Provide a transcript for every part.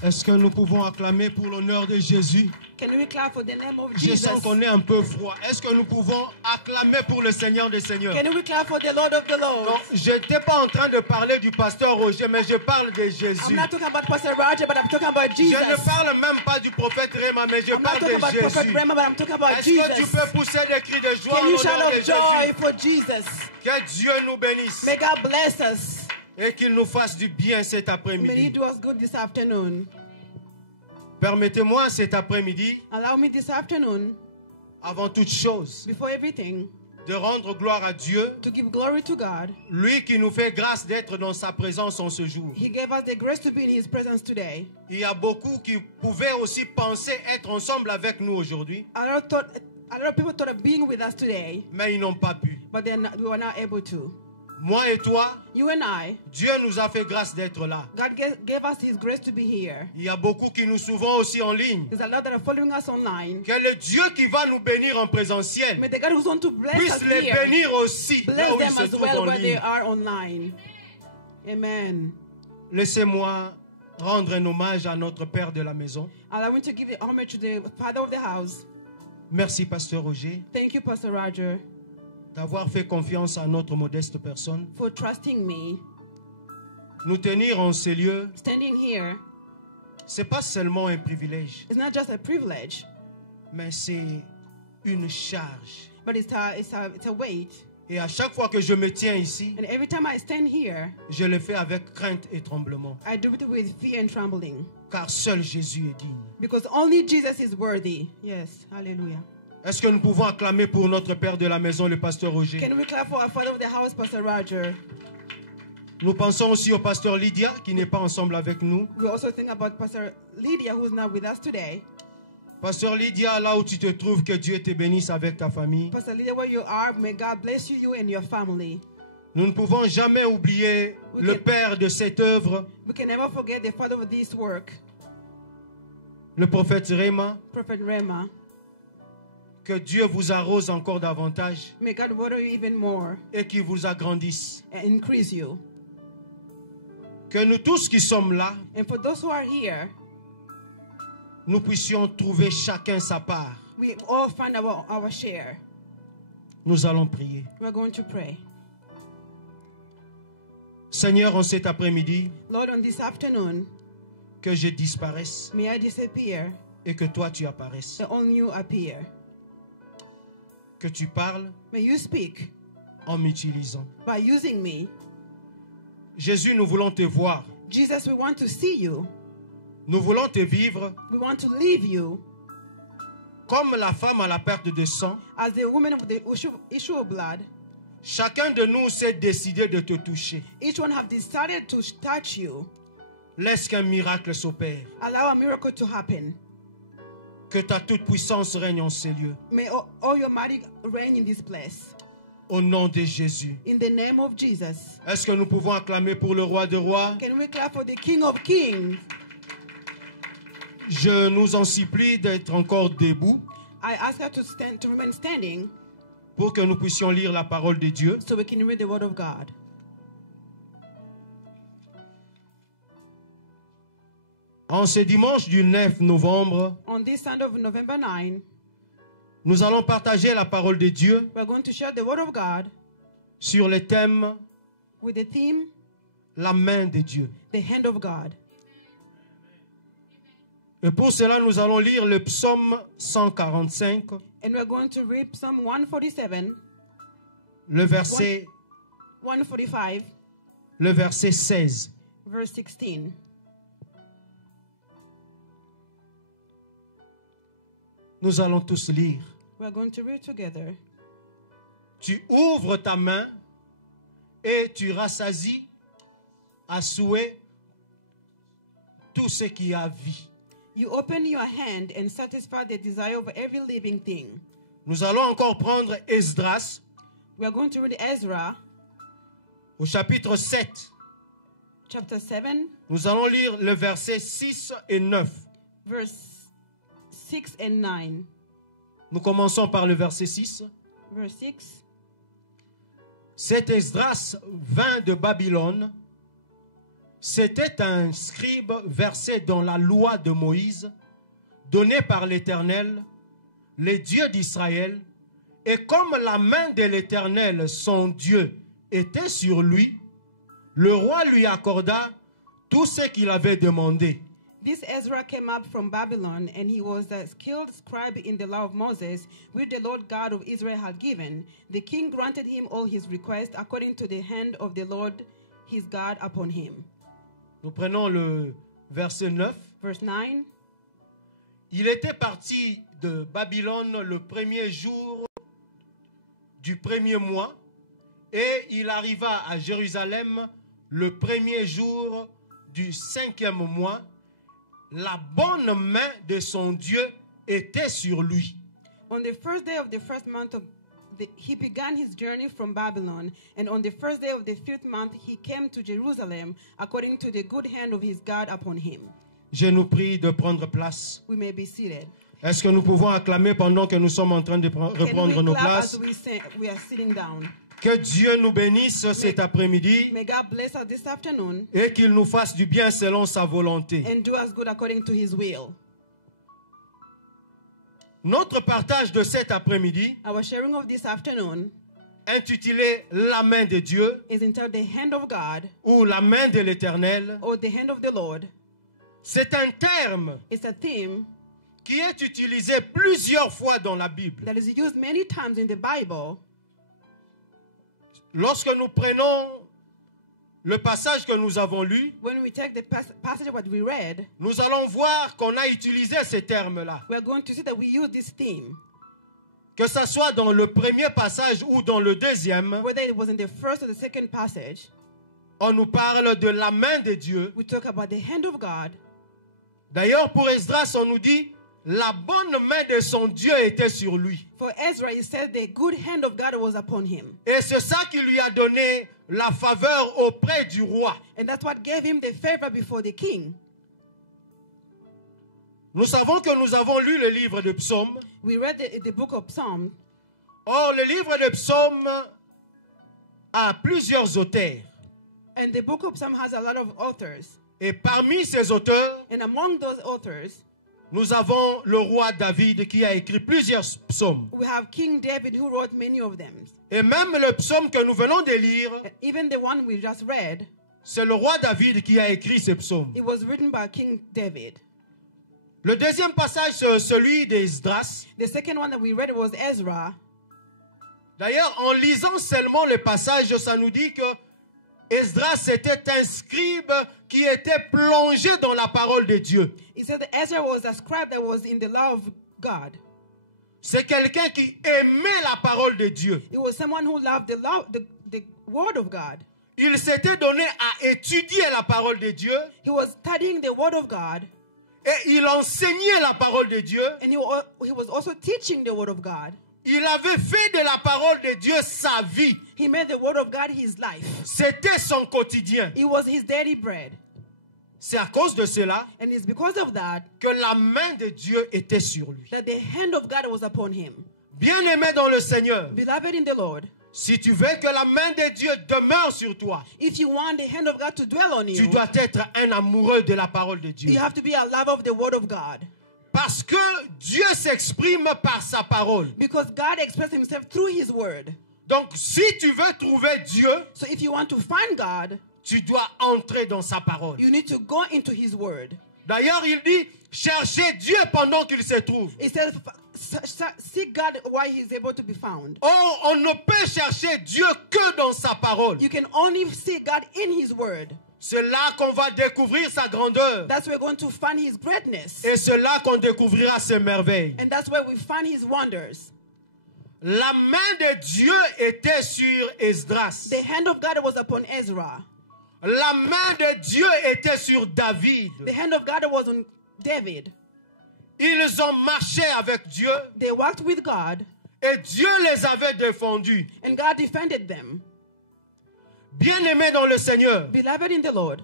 Est-ce que nous pouvons acclamer pour l'honneur de Jésus? Can we clap for the name of Je Jesus? sens qu'on est un peu froid. Est-ce que nous pouvons acclamer pour le Seigneur des Seigneurs? Can we clap for the Lord of the Non, Lords? je n'étais pas en train de parler du pasteur Roger, mais je parle de I'm Jésus. not talking about Pastor Roger, but I'm talking about Je Jesus. ne parle même pas du prophète Réma, mais je I'm not parle talking de about Prophet Jésus. Rema, but I'm talking about Est-ce que tu Jesus. peux pousser des cris de joie Can au you nom shout de out joy Jésus? for Jesus? Que Dieu nous bénisse May God bless us. et qu'il nous fasse du bien cet May He après-midi. do us good this afternoon. Permettez-moi cet après-midi, Allow me this afternoon, avant toute chose, before everything, de rendre gloire à Dieu, to give glory to God. lui qui nous fait grâce d'être dans sa présence en ce jour. He gave us the grace to be in His presence today. Il y a beaucoup qui pouvaient aussi penser être ensemble avec nous aujourd'hui, A lot of people thought of being with us today, mais ils n'ont pas pu. but we were not able to. Moi et toi, You and I, Dieu nous a fait grâce d'être là. God gave us His grace to be here. Il y a beaucoup qui nous suivent aussi en ligne. There's a lot that are following us online. Que le Dieu qui va nous bénir en présentiel May the God who's going to bless us puisse les here bénir aussi là bless où ils them se as trouvent well en where they ligne. are online. Amen. Laissez-moi rendre un hommage à notre Père de la maison. Allow me to give the honor to the Father of the house. Merci, Pasteur Roger, Thank you, Pastor Roger, d'avoir fait confiance à notre modeste personne. for trusting me. Nous tenir en ces lieux, Standing here ce n'est pas seulement un privilège, is not just a privilege, mais c'est une charge. but it's a weight. Et à chaque fois que je me tiens ici, And every time I stand here, je le fais avec crainte et tremblement, I do it with fear and trembling. car seul Jésus est digne. Because only Jesus is worthy. Yes, hallelujah. Est-ce que nous pouvons acclamer pour notre Père de la maison, le Pasteur Roger? Can we clap for our Father of the house, Pastor Roger? Nous pensons aussi au Pasteur Lydia, qui n'est pas ensemble avec nous. We also think about Pastor Lydia, who is not with us today. Pasteur Lydia, là où tu te trouves, que Dieu te bénisse avec ta famille. Pastor Lydia, where you are, may God bless you, you and your family. Nous ne pouvons jamais oublier le Père de cette œuvre, We can never forget the Father of this work, le prophète Réma. Prophet Rema. Que Dieu vous arrose encore davantage May God water you even more et qu'il vous agrandisse. and increase you. Que nous tous qui sommes là, And for those who are here, nous puissions trouver chacun sa part. we all find our share. Nous allons prier. We're going to pray. Seigneur, en cet après-midi, Lord, on this afternoon, que je disparaisse may I disappear et que toi tu apparaisses. and only you appear. Que tu parles May you speak en m'utilisant. by using me. Jésus, nous voulons te voir. Jesus, we want to see you. Nous voulons te vivre We want to leave you comme la femme à la perte de sang. as the woman of the issue of blood. Chacun de nous s'est décidé de te toucher. Each one have decided to touch you. Laisse qu'un miracle s'opère. Allow a miracle to happen. Que ta toute-puissance règne en ces lieux. May all your mighty reign in this place. Au nom de Jésus. In the name of Jesus. Est-ce que nous pouvons acclamer pour le roi des rois? Can we clap for the King of Kings? Je nous en supplie d'être encore debout I ask her to remain standing pour que nous puissions lire la parole de Dieu. so we can read the word of God. En ce dimanche du 9 novembre, On this Sunday of November 9, nous allons partager la parole de Dieu we're going to share the word of God sur le thème with the theme, la main de Dieu. the hand of God. Et pour cela, nous allons lire le psaume 145, And we're going to read Psalm 147, le verset 145, le verset 16. verse 16. Nous allons tous lire. We're going to read together. Tu ouvres ta main et tu rassasies à souhait tout ce qui a vie. You open your hand and satisfy the desire of every living thing. Nous allons encore prendre Esdras We are going to read Ezra, au chapitre 7. chapter 7, Nous allons lire le verset 6 et 9. verse 6 and 9. Nous commençons par le verset 6. Verse 6. Cet Esdras vint de Babylone C'était un scribe versé dans la loi de Moïse, donnée par l'Éternel, le Dieu d'Israël, et comme la main de l'Éternel, son Dieu, était sur lui, le roi lui accorda tout ce qu'il avait demandé. This Ezra came up from Babylon, and he was a skilled scribe in the law of Moses, which the Lord God of Israel had given. The king granted him all his requests according to the hand of the Lord his God upon him. Nous prenons le verset 9. Verse 9. Il était parti de Babylone le premier jour du premier mois, et il arriva à Jérusalem le premier jour du 5e mois. La bonne main de son Dieu était sur lui. On the first day of the first month he began his journey from Babylon, and on the first day of the 5th month he came to Jerusalem according to the good hand of his God upon him. Je nous prie de prendre place. We may be seated. Est-ce que nous pouvons acclamer pendant que nous sommes en train de reprendre nos places? We are sitting down. Que Dieu nous bénisse cet après-midi May God bless us this afternoon et qu'il nous fasse du bien selon sa volonté. and do us good according to his will. Notre partage de cet après-midi, Our sharing of this afternoon intitulé La main de Dieu is entitled The Hand of God ou La main de l'Éternel, or The Hand of the Lord. c'est un terme It's a theme qui est utilisé plusieurs fois dans la Bible. that is used many times in the Bible. Lorsque nous prenons le passage que nous avons lu, When we take the passage what we read, nous allons voir qu'on a utilisé ces termes-là. we are going to see that we use this theme. Que ce soit dans le premier passage ou dans le deuxième, Whether it was in the first or the second passage, on nous parle de la main de Dieu. we talk about the hand of God. D'ailleurs, pour Esdras, on nous dit la bonne main de son Dieu était sur lui. For Ezra, it said the good hand of God was upon him. Et c'est ça qui lui a donné la faveur auprès du roi. And that's what gave him the favor before the king. Nous savons que nous avons lu le livre de Psaumes. We read the book of Psalms. Or, le livre de Psaumes a plusieurs auteurs. And the book of Psalms has a lot of authors. Et parmi ces auteurs, And among those authors, nous avons le roi David qui a écrit plusieurs psaumes. we have King David who wrote many of them. Et même le psaume que nous venons de lire, Even the one we just read, c'est le roi David qui a écrit ces psaumes. it was written by King David. Le deuxième passage, c'est celui d'Esdras. The second one that we read was Ezra. D'ailleurs, en lisant seulement le passage, ça nous dit que Esdras était un scribe qui était plongé dans la parole de Dieu. He said that Ezra was a scribe that was in the law of God. C'est quelqu'un qui aimait la parole de Dieu. It was someone who loved the law, the word of God. Il s'était donné à étudier la parole de Dieu He was studying the word of God, et il enseignait la parole de Dieu. and he was also teaching the word of God. Il avait fait de la parole de Dieu sa vie. He made the word of God his life. C'était son quotidien. It was his daily bread. C'est à cause de cela And it's because of that que la main de Dieu était sur lui. that the hand of God was upon him. Bien-aimé dans le Seigneur, Beloved in the Lord, si tu veux que la main de Dieu demeure sur toi, if you want the hand of God to dwell on tu you, dois être un amoureux de la parole de Dieu. you have to be a lover of the word of God. Parce que Dieu s'exprime par sa parole. Because God expressed himself through his word. Donc, si tu veux trouver Dieu, So if you want to find God, tu dois entrer dans sa parole. you need to go into his word. D'ailleurs, il dit, cherchez Dieu pendant qu'il se trouve. It says, seek God while he is able to be found. Or, on ne peut chercher Dieu que dans sa parole. You can only see God in his word. C'est là qu'on va découvrir sa grandeur. That's where we're going to find his greatness. Et c'est là qu'on découvrira ses merveilles. And that's where we find his wonders. La main de Dieu était sur Esdras. The hand of God was upon Ezra. La main de Dieu était sur David. The hand of God was on David. Ils ont marché avec Dieu They walked with God, et Dieu les avait défendus. and God defended them. Bien-aimés dans le Seigneur, Beloved in the Lord,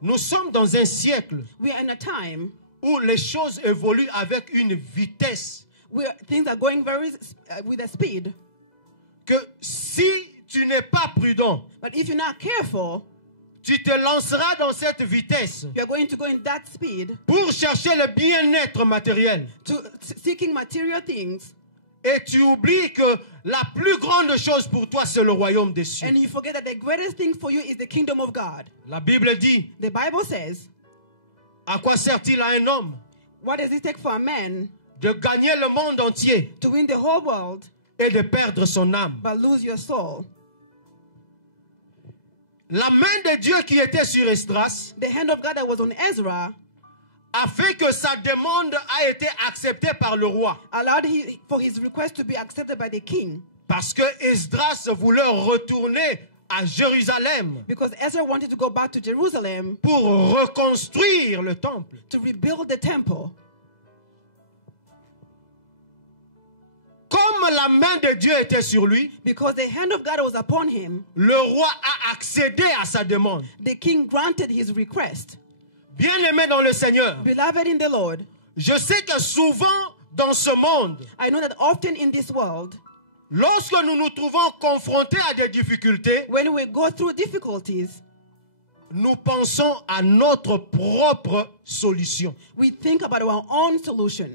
nous sommes dans un siècle we are in a time où les choses évoluent avec une vitesse where things are going with a speed. que si tu n'es pas prudent, But if you're not careful, tu te lanceras dans cette vitesse You are going to go in that speed pour chercher le bien-être matériel. to seeking material things, Et tu oublies que la plus grande chose pour toi, c'est le royaume des cieux. and you forget that the greatest thing for you is the kingdom of God. La Bible dit, The Bible says, à quoi sert-il à un homme what does it take for a man de gagner le monde entier to win the whole world et de perdre son âme? but lose your soul? La main de Dieu qui était sur Esdras The hand of God that was on Ezra a fait que sa demande a été acceptée par le roi. allowed for his request to be accepted by the king, Parce que Esdras voulait retourner à Jérusalem because Ezra wanted to go back to Jerusalem pour reconstruire le temple. to rebuild the temple. Comme la main de Dieu était sur lui, Because the hand of God was upon him, le roi a accédé à sa demande. the king granted his request. Bien-aimé dans le Seigneur, Beloved in the Lord, je sais que souvent dans ce monde, I know that often in this world, lorsque nous nous trouvons confrontés à des difficultés, when we go through difficulties, nous pensons à notre propre solution. we think about our own solution.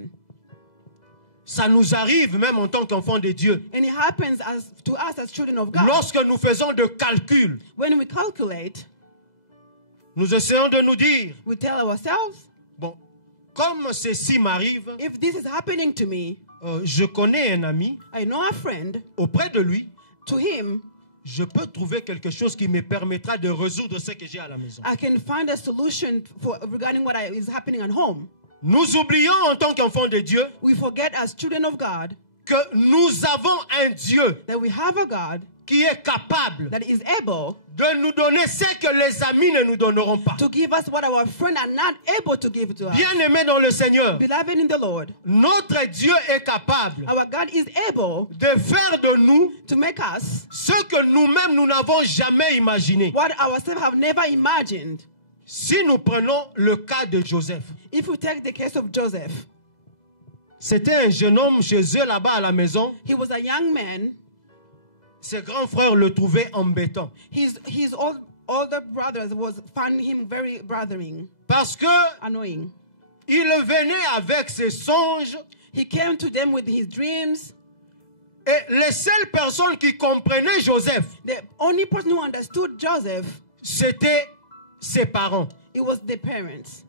Ça nous arrive même en tant qu'enfants de Dieu. And it happens to us as children of God. Lorsque nous faisons de calculs, When we calculate, nous essayons de nous dire, we tell ourselves, bon, comme ceci m'arrive, if this is happening to me, je connais un ami, I know a friend, auprès de lui, to him, je peux trouver quelque chose qui me permettra de résoudre ce que j'ai à la maison. I can find a solution regarding what is happening at home. Nous oublions en tant qu'enfants de Dieu We forget as children of God que nous avons un Dieu that we have a God qui est capable that is able de nous donner ce que les amis ne nous donneront pas. to give us what our friends are not able to give to us. Bien-aimés dans le Seigneur, Beloved in the Lord, notre Dieu est capable our God is able de faire de nous to make us ce que nous-mêmes nous n'avons jamais imaginé. what ourselves have never imagined. Si nous prenons le cas de Joseph, If we take the case of Joseph, c'était un jeune homme chez eux là-bas à la maison. he was a young man. Ses grands frères le trouvaient embêtant. His older brothers found him very bothering, Parce que annoying. il venait avec ses songes He came to them with his dreams. et les seules personnes qui comprenaient Joseph, The only person who understood Joseph, c'était ses parents. it was the parents.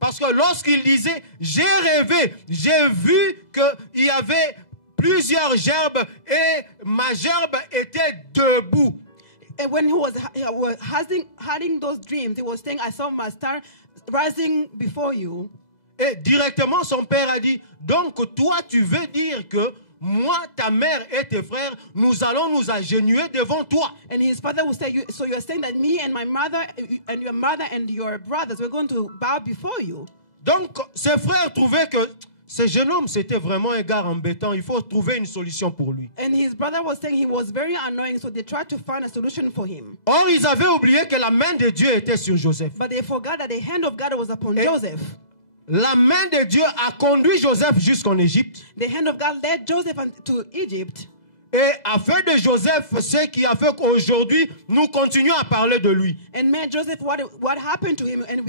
Parce que lorsqu'il disait, j'ai rêvé, j'ai vu qu'il y avait plusieurs gerbes et ma gerbe était debout. And when he was having those dreams, he was saying, I saw my star rising before you. Et directement son père a dit, donc toi tu veux dire que moi, ta mère et tes frères, nous allons nous agenouiller devant toi. And his father would say, so you're saying that me and my mother and your mother and your brothers, we're going to bow before you. Donc ses frères trouvaient que ce jeune homme, c'était vraiment un gars embêtant. Il faut trouver une solution pour lui. And his brother was saying he was very annoying, so they tried to find a solution for him. Or, ils avaient oublié que la main de Dieu était sur Joseph. But they forgot that the hand of God was upon Joseph. La main de Dieu a conduit Joseph jusqu'en Égypte The hand of God led Joseph to Egypt et a fait de Joseph ce qui a fait qu'aujourd'hui, nous continuons à parler de lui. and made Joseph what happened to him, and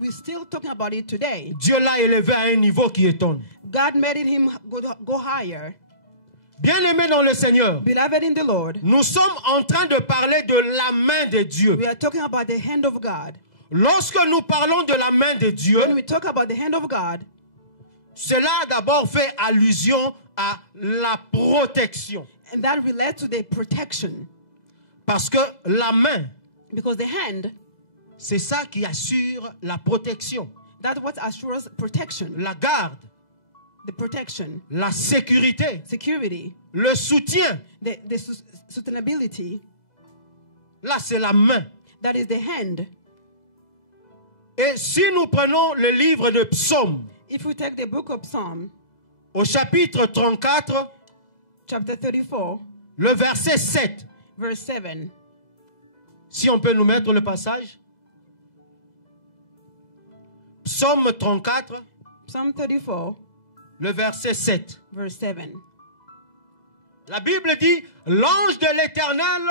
we're still talking about it today. Dieu l'a élevé à un niveau qui étonne. God made him go higher. Bien-aimés dans le Seigneur, Beloved in the Lord, nous sommes en train de parler de la main de Dieu. we are talking about the hand of God. Lorsque nous parlons de la main de Dieu, When we talk about the hand of God, cela d'abord fait allusion à la protection. and that relates to the protection. Parce que la main, Because the hand, c'est ça qui assure la protection, that's what assures protection. la garde, The protection, la sécurité, security, le soutien. the sustainability. Là, c'est la main. That is the hand. Et si nous prenons le livre de Psaumes, If we take the book of Psalm, au chapitre 34, chapter 34, le verset 7, verse 7. si on peut nous mettre le passage. Psaume 34, Psalm 34, le verset 7. verse 7. La Bible dit, l'ange de l'Éternel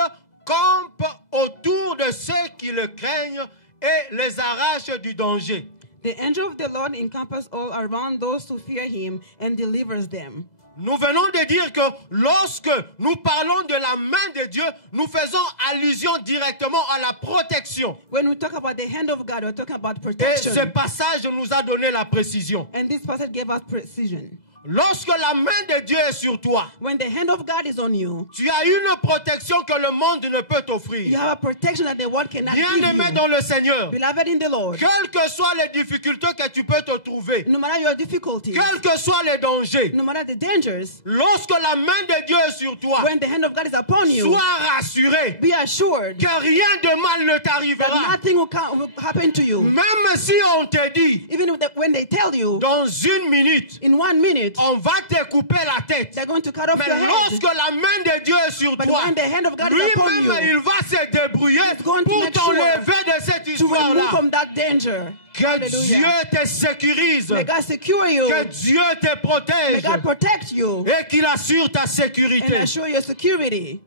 campe autour de ceux qui le craignent et les arrache du danger. The angel of the Lord encompasses all around those who fear him and delivers them. Nous venons de dire que lorsque nous parlons de la main de Dieu, nous faisons allusion directement à la protection. When we talk about the hand of God, we're talking about Et protection. ce passage nous a donné la précision. And this passage gave us precision. Lorsque la main de Dieu est sur toi, When the hand of God is on you, tu as une protection que le monde ne peut you t'offrir. have a protection that the world cannot give Bien-aimé you. dans le Seigneur, Beloved in the Lord, quelles que soient les difficultés que tu peux te trouver, no matter your difficulties, quels que soient les dangers, no matter the dangers, lorsque la main de Dieu est sur toi, when the hand of God is upon you, sois rassuré be assured que rien de mal ne that t'arrivera. nothing will happen to you. Même si on te dit, Even when they tell you, dans une minute, in 1 minute, on va te couper la tête. they're going to cut off Mais your head. lorsque la main de Dieu est sur But toi, when the hand of God is upon lui-même, you, il va se débrouiller He's going to pour make t'enlever de cette to remove histoire-là. from that danger. Que Hallelujah. Dieu te sécurise, May God secure you. que Dieu te May protège God protect you et qu'il assure ta and sécurité. assure your security.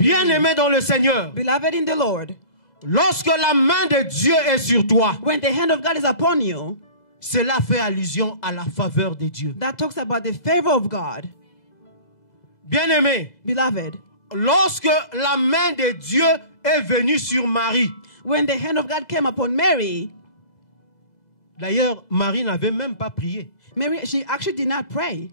Bien-aimé dans le Seigneur, Beloved in the Lord, lorsque la main de Dieu est sur toi, when the hand of God is upon you, cela fait allusion à la faveur de Dieu. that talks about the favor of God. Bien-aimé, Beloved, lorsque la main de Dieu est venue sur Marie, when the hand of God came upon Mary, d'ailleurs, Marie n'avait même pas prié. Mary, she actually did not pray.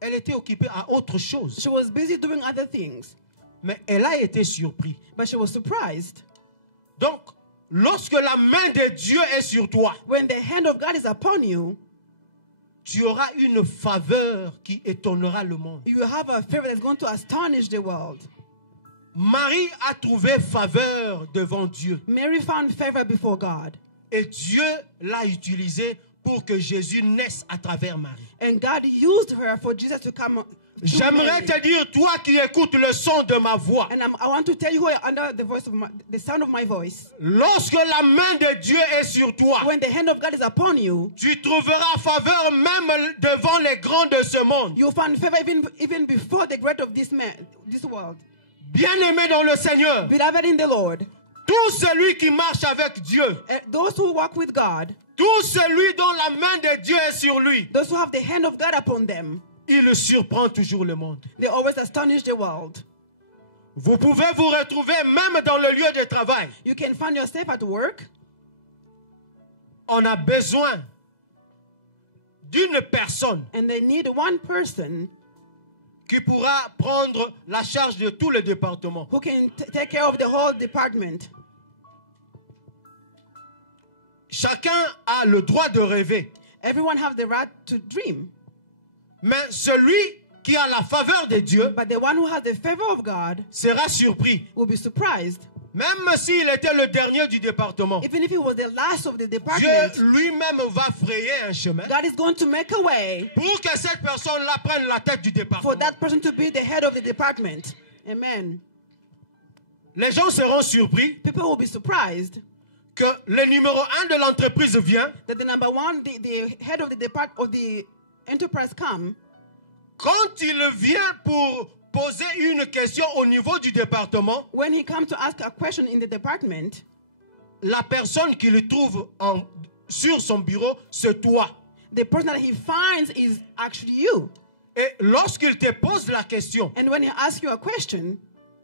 Elle était occupée à autre chose. She was busy doing other things, Mais elle a été surprise. but she was surprised. Donc, lorsque la main de Dieu est sur toi, When the hand of God is upon you, tu auras une faveur qui étonnera le monde. you have a favor that's going to astonish the world. Marie a trouvé faveur devant Dieu. Mary found favor before God, Et Dieu l'a utilisée pour que Jésus naisse à travers Marie. and God used her for Jesus to come. J'aimerais te dire, toi qui écoutes le son de ma voix, And I want to tell you who are under the voice of the sound of my voice. lorsque la main de Dieu est sur toi, When the hand of God is upon you, tu trouveras faveur même devant les grands de ce monde. you'll find favor even before the great of this world. Bien-aimé dans le Seigneur, Beloved in the Lord, tout celui qui marche avec Dieu, those who walk with God, tout celui dont la main de Dieu est sur lui, those who have the hand of God upon them, il surprend toujours le monde. they always astonish the world. Vous pouvez vous retrouver même dans le lieu de travail. You can find yourself at work. On a besoin d'une personne And they need one person qui pourra prendre la charge de tout le département. who can take care of the whole department. Chacun a le droit de rêver. Everyone has the right to dream. Mais celui qui a la faveur de Dieu But the one who has the favor of God sera surpris. will be surprised. Même s'il était le dernier du département. Even if he was the last of the Dieu department, lui-même va frayer un chemin God is going to make a way pour que cette personne-là prenne la tête du for département. that person to be the head of the department. Amen. Les gens seront surpris People will be surprised que le numéro 1 de l'entreprise vient. that the number one, the head of the enterprise come. Quand il vient pour poser une question au niveau du département, When he comes to ask a question in the department, la personne qu'il trouve sur son bureau, c'est toi. the person that he finds is actually you. Et lorsqu'il te pose la question, And when he asks you a question,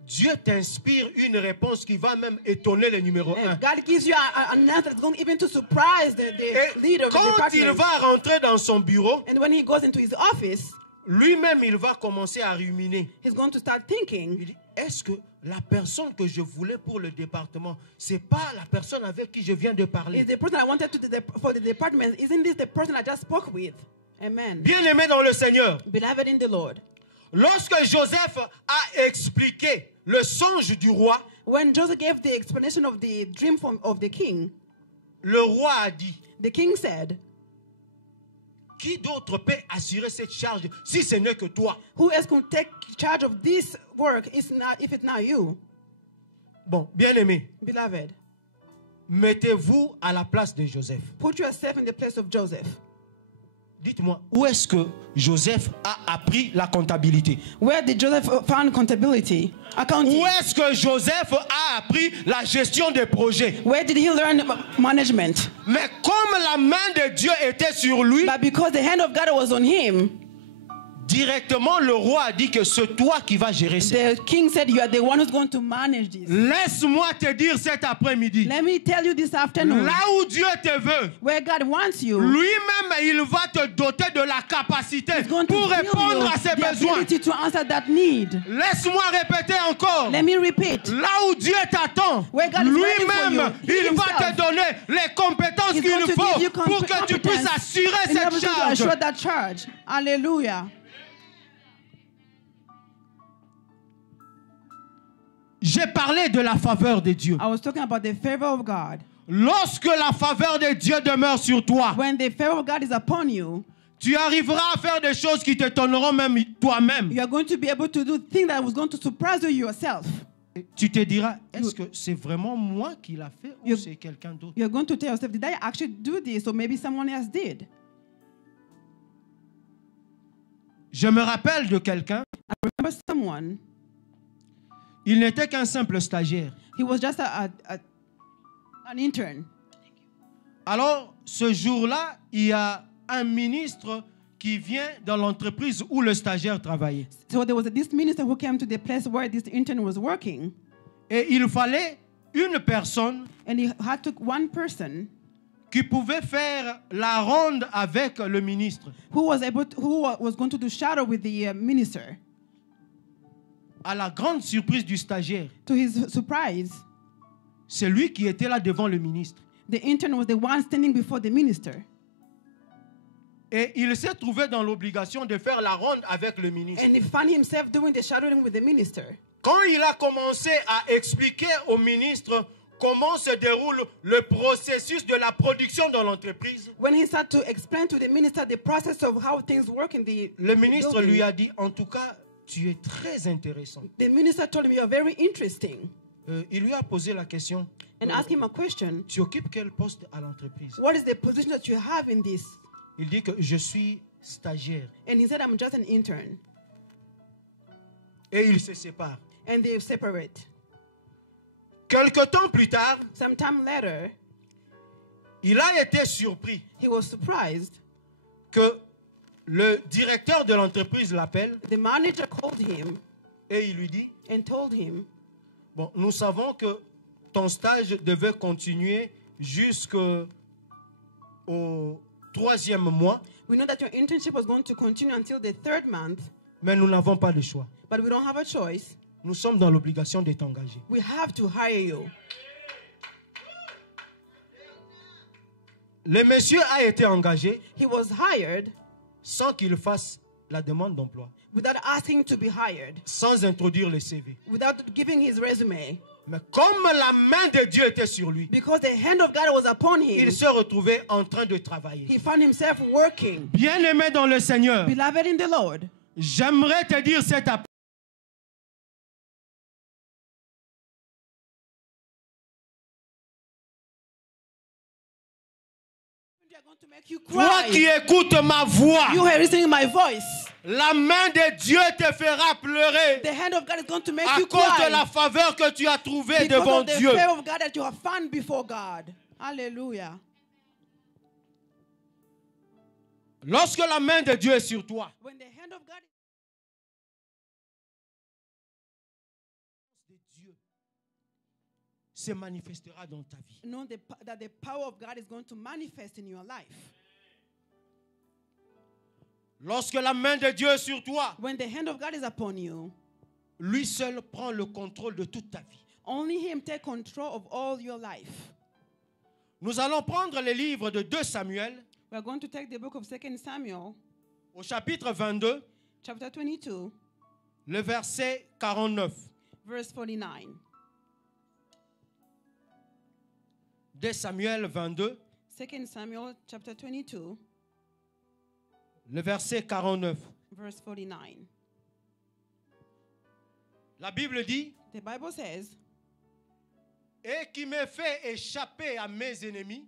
Dieu t'inspire une réponse qui va même étonner le numéro 1. God gives you an answer that's going even to surprise the Et leader of the quand il department. va rentrer dans son bureau, And when he goes into his office, lui-même, il va commencer à ruminer. he's going to start thinking, Il dit, est-ce que la personne que je voulais pour le département, c'est pas la personne avec qui je viens de is parler? the person I wanted for the department, isn't this the person I just spoke with? Amen. Bien-aimé dans le Seigneur, Beloved in the Lord, lorsque Joseph a expliqué le songe du roi, when Joseph gave the explanation of the dream of the king, le roi a dit, the king said, qui d'autre peut assurer cette charge si ce n'est que toi? who else can take charge of this work if it's not you? Bon, bien-aimé, Beloved, mettez-vous à la place de Joseph. put yourself in the place of Joseph. Dites-moi, où est-ce que Joseph a appris la comptabilité? Where did Joseph found accountability? Accounting. Où est-ce que Joseph a appris la gestion des projets? Where did he learn management? Mais comme la main de Dieu était sur lui, But because the hand of God was on him, directement le roi a dit que c'est toi qui vas gérer ça. the king said, you are the one who's going to manage this. Laisse-moi te dire cet après-midi, Let me tell you this afternoon, là où Dieu te veut, where God wants you, lui-même, il va te doter de la capacité He's going to pour give répondre you à ses the besoins. ability to answer that need. Laisse-moi répéter encore. Let me repeat. Là où Dieu t'attend, Where God is waiting for lui-même, you, He il va himself te donner les compétences He's qu'il going to faut give you pour que tu puisses competence assurer in order cette to charge. assure that charge. Hallelujah. J'ai parlé de la faveur de Dieu. I was talking about the favor of God. Lorsque la faveur de Dieu demeure sur toi, When the favor of God is upon you, tu arriveras à faire des choses qui t'étonneront même toi-même. you are going to be able to do things that was going to surprise you yourself. Tu te diras, est-ce que c'est vraiment moi qui l'a fait ou You- c'est quelqu'un d'autre? You're going to tell yourself, did I actually do this? Or maybe someone else did. Je me rappelle de quelqu'un, Remember someone, il n'était qu'un simple stagiaire. he was just an intern. Alors, ce jour-là, il y a un ministre qui vient dans l'entreprise où le stagiaire travaillait. So there was this minister who came to the place where this intern was working, Et il fallait une personne and he had to one person qui pouvait faire la ronde avec le ministre. who was going to do shadow with the minister. À la grande surprise du stagiaire, To his surprise, c'est lui qui était là devant le ministre. the intern was the one standing before the minister. Et il s'est trouvé dans l'obligation de faire la ronde avec le ministre. And he found himself doing the shadowing with the minister. Quand il a commencé à expliquer au ministre comment se déroule le processus de la production dans l'entreprise, When he started to explain to the minister the process of how things work in the le ministre building, lui a dit, en tout cas, tu es très intéressant. the minister told him, you are very interesting. Il lui a posé la question, And asked him a question. tu occupes quel poste à l'entreprise? What is the position that you have in this? Il dit que je suis stagiaire. And he said, I'm just an intern. Et ils se séparent. And they separate. Quelque temps plus tard, Sometime later, il a été surpris he was surprised. que le directeur de l'entreprise l'appelle The manager called him et il lui dit, and told him, bon, nous savons que ton stage devait continuer jusqu'au 3e mois, we know that your internship was going to continue until the 3rd month, mais nous n'avons pas de choix. but we don't have a choice. Nous sommes dans l'obligation de t'engager. We have to hire you. Le monsieur a été engagé He was hired sans qu'il fasse la demande d'emploi, without asking to be hired, sans introduire le CV. without giving his resume. Mais comme la main de Dieu était sur lui, Because the hand of God was upon him, il se retrouvait en train de travailler. he found himself working. Bien-aimé dans le Seigneur, Beloved in the Lord, j'aimerais te dire cet après. they are going to make you Toi cry. qui écoutes ma voix, You are listening to my voice. la main de Dieu te fera pleurer The hand of God is going to make à you cause de cry la faveur que tu as trouvée because devant of the Dieu. favor of God that you have found before God. Hallelujah. Lorsque la main de Dieu est sur toi, When the hand of God de Dieu se manifestera dans ta vie. know that the power of God is going to manifest in your life. Lorsque la main de Dieu est sur toi, When the hand of God is upon you, lui seul prend le contrôle de toute ta vie. only Him take control of all your life. Nous allons prendre le livre de 2 Samuel We are going to take the book of 2 Samuel, au chapitre 22, chapter 22, le verset 49. verse 49. 2 Samuel 22, 2 Samuel, chapter 22, le verset 49. verse 49. La Bible dit, The Bible says, et qui me fait échapper à mes ennemis,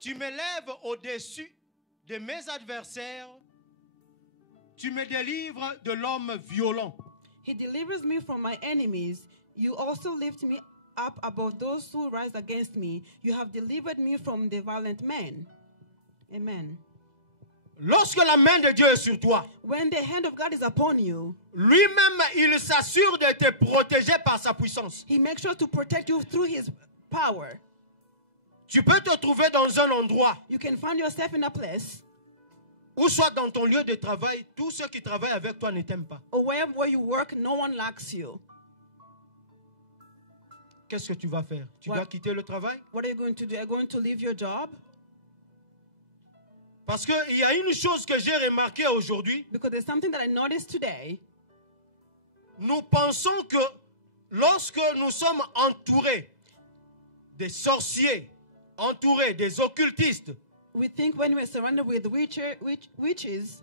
Tu m'élèves au-dessus de mes adversaires. Tu me délivres de l'homme violent. He delivers me from my enemies. You also lift me up above those who rise against me. You have delivered me from the violent men. Amen. Lorsque la main de Dieu est sur toi, When the hand of God is upon you, lui-même, il s'assure de te protéger par sa puissance. he makes sure to protect you through his power. Tu peux te trouver dans un endroit, You can find yourself in a place, ou soit dans ton lieu de travail, tous ceux qui travaillent avec toi ne t'aiment pas. or where you work, no one likes you. Qu'est-ce que tu vas faire? Tu What? dois quitter le travail? What are you going to do? Are you going to leave your job? Parce qu'il y a une chose que j'ai remarquée aujourd'hui. Because there's something that I noticed today. Nous pensons que lorsque nous sommes entourés des sorciers, entourés des occultistes, We think when we're surrounded with witches,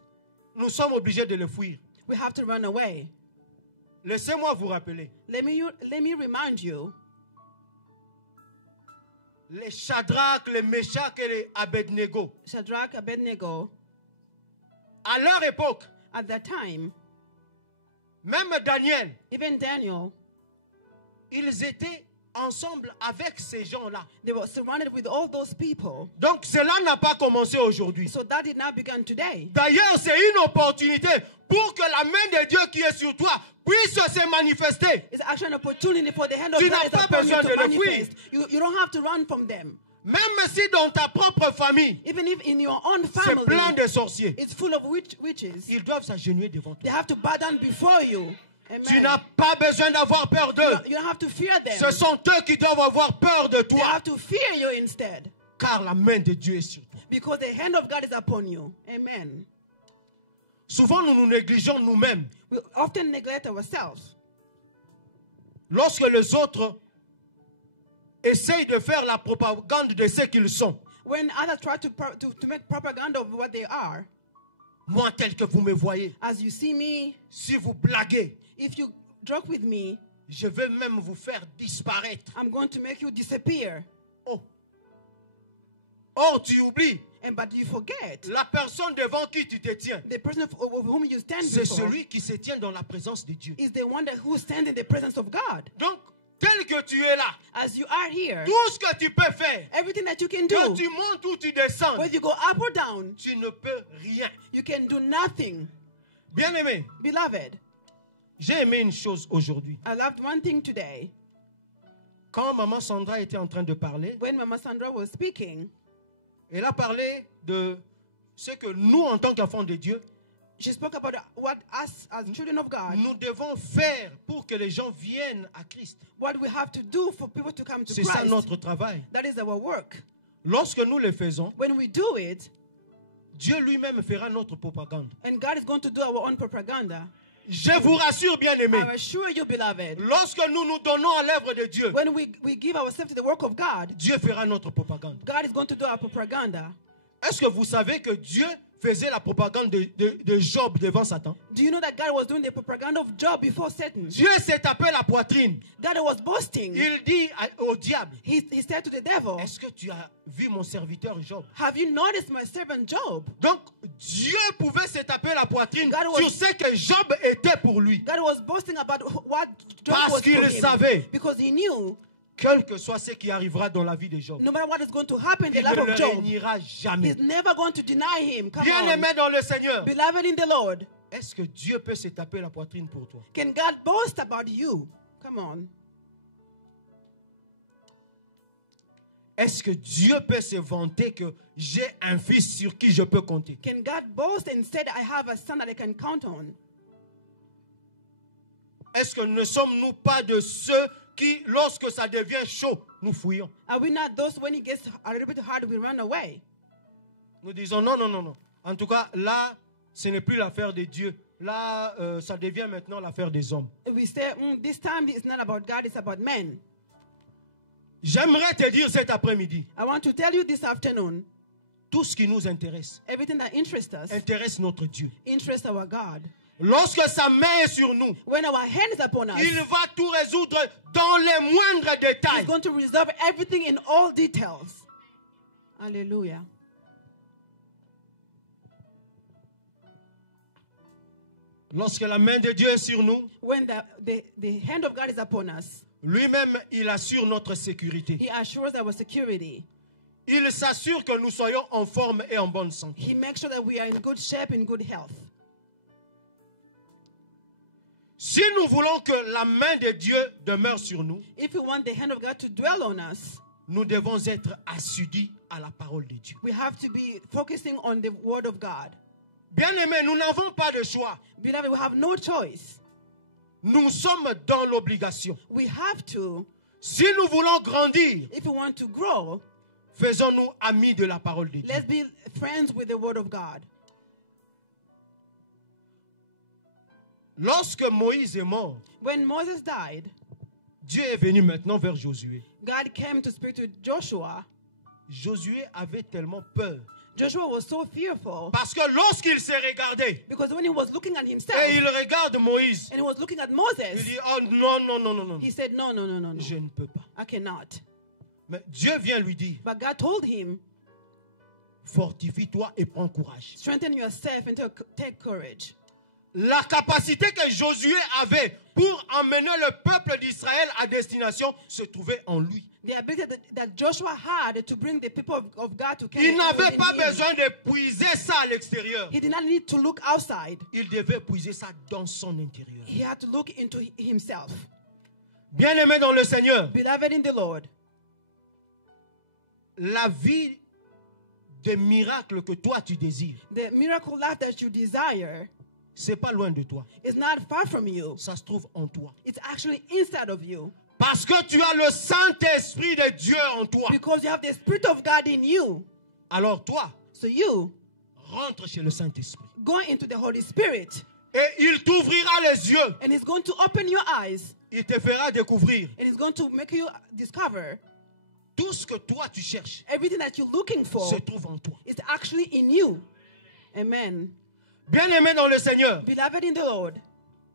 nous sommes obligés de les fuir. we have to run away. Laissez-moi vous rappeler. Let me remind you, Les Shadrach, les Meshach et les Abednego, Shadrach, Abednego, à leur époque, at that time, même Daniel, even Daniel, ils étaient ensemble avec ces gens-là. they were surrounded with all those people. Donc cela n'a pas commencé aujourd'hui. So that did not begin today. D'ailleurs, c'est une opportunité pour que la main de Dieu qui est sur toi puisse se manifester. It's actually an opportunity for the hand of Tu God n'as is pas upon you besoin to de le manifest. You don't have to run from them. Même si dans ta propre famille, Even if in your own c'est plein family, de sorciers, it's full of witches, ils doivent s'agenouiller devant they toi. have to bow down before you. Tu Amen. n'as pas besoin d'avoir peur d'eux. You don't have to fear them. Ce sont eux qui doivent avoir peur de They toi, have to fear you instead. car la main de Dieu est sur toi. Because the hand of God is upon you. Amen. Souvent, nous nous négligeons nous-mêmes. We often neglect ourselves. Lorsque les autres essayent de faire la propagande de ce qu'ils sont. When others try to make propaganda of what they are, Moi, tel que vous me voyez, as you see me, si vous blaguez, if you joke with me, je vais même vous faire disparaître. I'm going to make you disappear. Oh. Or, tu oublies, But you forget, la personne devant qui tu te tiens, the person of whom you stand c'est before celui qui se tient dans la présence de Dieu. is the one who stands in the presence of God. Donc, tel que tu es là, As you are here, tout ce que tu peux faire, everything that you can quand do, tu montes ou tu descends, whether you go up or down, tu ne peux rien. you can do nothing. Bien-aimé, Beloved, j'ai aimé une chose aujourd'hui. I loved one thing today. Quand Maman Sandra était en train de parler, When Mama Sandra was speaking, elle a parlé de ce que nous, en tant qu'enfants de Dieu, she spoke about what us as children of God, nous devons faire pour que les gens viennent à Christ. what we have to do for people to come to C'est ça Christ. notre travail. That is our work. Lorsque nous le faisons, When we do it, Dieu lui-même fera notre propagande. and God is going to do our own propaganda. Je vous rassure, bien-aimés, I assure you, beloved, lorsque nous nous donnons à l'œuvre de Dieu, when we give ourselves to the work of God, Dieu fera notre propagande. God is going to do our propaganda. Est-ce que vous savez que Dieu faisait la propagande de Job devant Satan? Do you know that God was doing the propaganda of Job before Satan? Dieu s'est tapé la poitrine. God was boasting. Il dit au diable, He said to the devil, est-ce que tu as vu mon serviteur Job? have you noticed my servant Job? Donc, Dieu pouvait se taper la poitrine God was- sur ce que Job était pour lui. God was boasting about what Job Parce was qu'il for him. savait. Because he knew Quel que soit ce qui arrivera dans la vie de Job, no matter what is going to happen in il the life ne of le Job, réunira jamais. he's never going to deny him. Come Bien-aimé on. dans le Seigneur, Beloved in the Lord, est-ce que Dieu peut se taper la poitrine pour toi? can God boast about you? Come on. Est-ce que Dieu peut se vanter que j'ai un fils sur qui je peux compter? Can God boast and say that I have a son that I can count on? Est-ce que ne sommes-nous pas de ceux qui, lorsque ça devient chaud, nous fouillons? Are we not those when it gets a little bit hard, we run away? Nous disons non, non, non, non. En tout cas, là, ce n'est plus l'affaire de Dieu. Là, ça devient maintenant l'affaire des hommes. We say, this time it's not about God, it's about men. J'aimerais te dire cet après-midi, I want to tell you this afternoon, tout ce qui nous intéresse, everything that interests us, intéresse notre Dieu. interests our God. Lorsque sa main est sur nous, When our hand is upon us, il va tout résoudre dans les moindres He's détails. going to resolve everything in all details. Hallelujah. Lorsque la main de Dieu est sur nous, When the hand of God is upon us, lui-même, il assure notre sécurité. He assures our security. Il s'assure que nous soyons en forme et en bonne santé. He makes sure that we are in good shape, in good health. Si nous voulons que la main de Dieu demeure sur nous, If we want the hand of God to dwell on us, nous devons être assidus à la parole de Dieu. we have to be focusing on the word of God. Bien-aimés, nous n'avons pas de choix. Beloved, we have no choice. Nous sommes dans l'obligation. We have to. Si nous voulons grandir, If we want to grow, faisons-nous amis de la parole de Dieu. let's be friends with the word of God. Lorsque Moïse est mort, When Moses died, Dieu est venu maintenant vers Josué. God came to speak to Joshua. Josué avait tellement peur. Joshua was so fearful Parce que lorsqu'il s'est regardé because when he was looking at himself et il regarde Moïse, and he was looking at il Moses, dit, oh non, non, non, non, non, he said, no, no, no, no, no. je ne peux pas. I cannot. Mais Dieu vient lui dire, But God told him, fortifie-toi et prends courage. strengthen yourself and take courage. La capacité que Josué avait pour emmener le peuple d'Israël à destination se trouvait en lui. The ability that Joshua had to bring the people of God to Il Canaan. n'avait pas was in him. besoin de puiser ça à l'extérieur. He did not need to look outside. Il devait puiser ça dans son intérieur. He had to look into himself. Bien-aimé dans le Seigneur, Beloved in the Lord, la vie de miracle que toi tu désires, the miracle life that you desire c'est pas loin de toi. is not far from you. Ça se trouve en toi. It's actually inside of you. Parce que tu as le Saint-Esprit de Dieu en toi. Because you have the Spirit of God in you. Alors toi, So you rentre chez le Saint-Esprit. go into the Holy Spirit Et il t'ouvrira les yeux. and He's going to open your eyes Il te fera découvrir and He's going to make you discover tout ce que toi tu cherches everything that you're looking for se trouve en toi. is actually in you. Amen. Bien-aimé dans le Seigneur, Beloved in the Lord,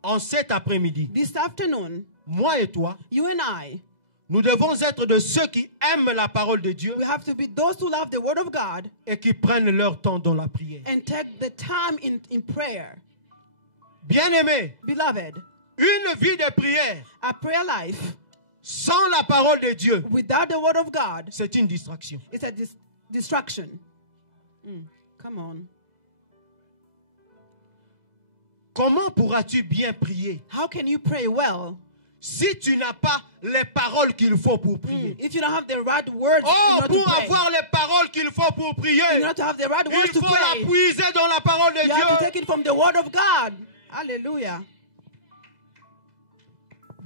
en cet après-midi, this afternoon, moi et toi, you and I, nous devons être de ceux qui aiment la parole de Dieu we have to be those who love the Word of God et qui prennent leur temps dans la prière. and take the time in prayer. Bien-aimé, Beloved, une vie de prière a prayer life sans la parole de Dieu, without the Word of God c'est une distraction. is a distraction. Come on. Comment pourras-tu bien prier How can you pray well si tu n'as pas les paroles qu'il faut pour prier? if you don't have the right words Oh, in order to pour pray? avoir les paroles qu'il faut pour prier, In order to have the right words il to faut la pray, puiser dans la parole de you have to Dieu. take it from the Word of God. Hallelujah.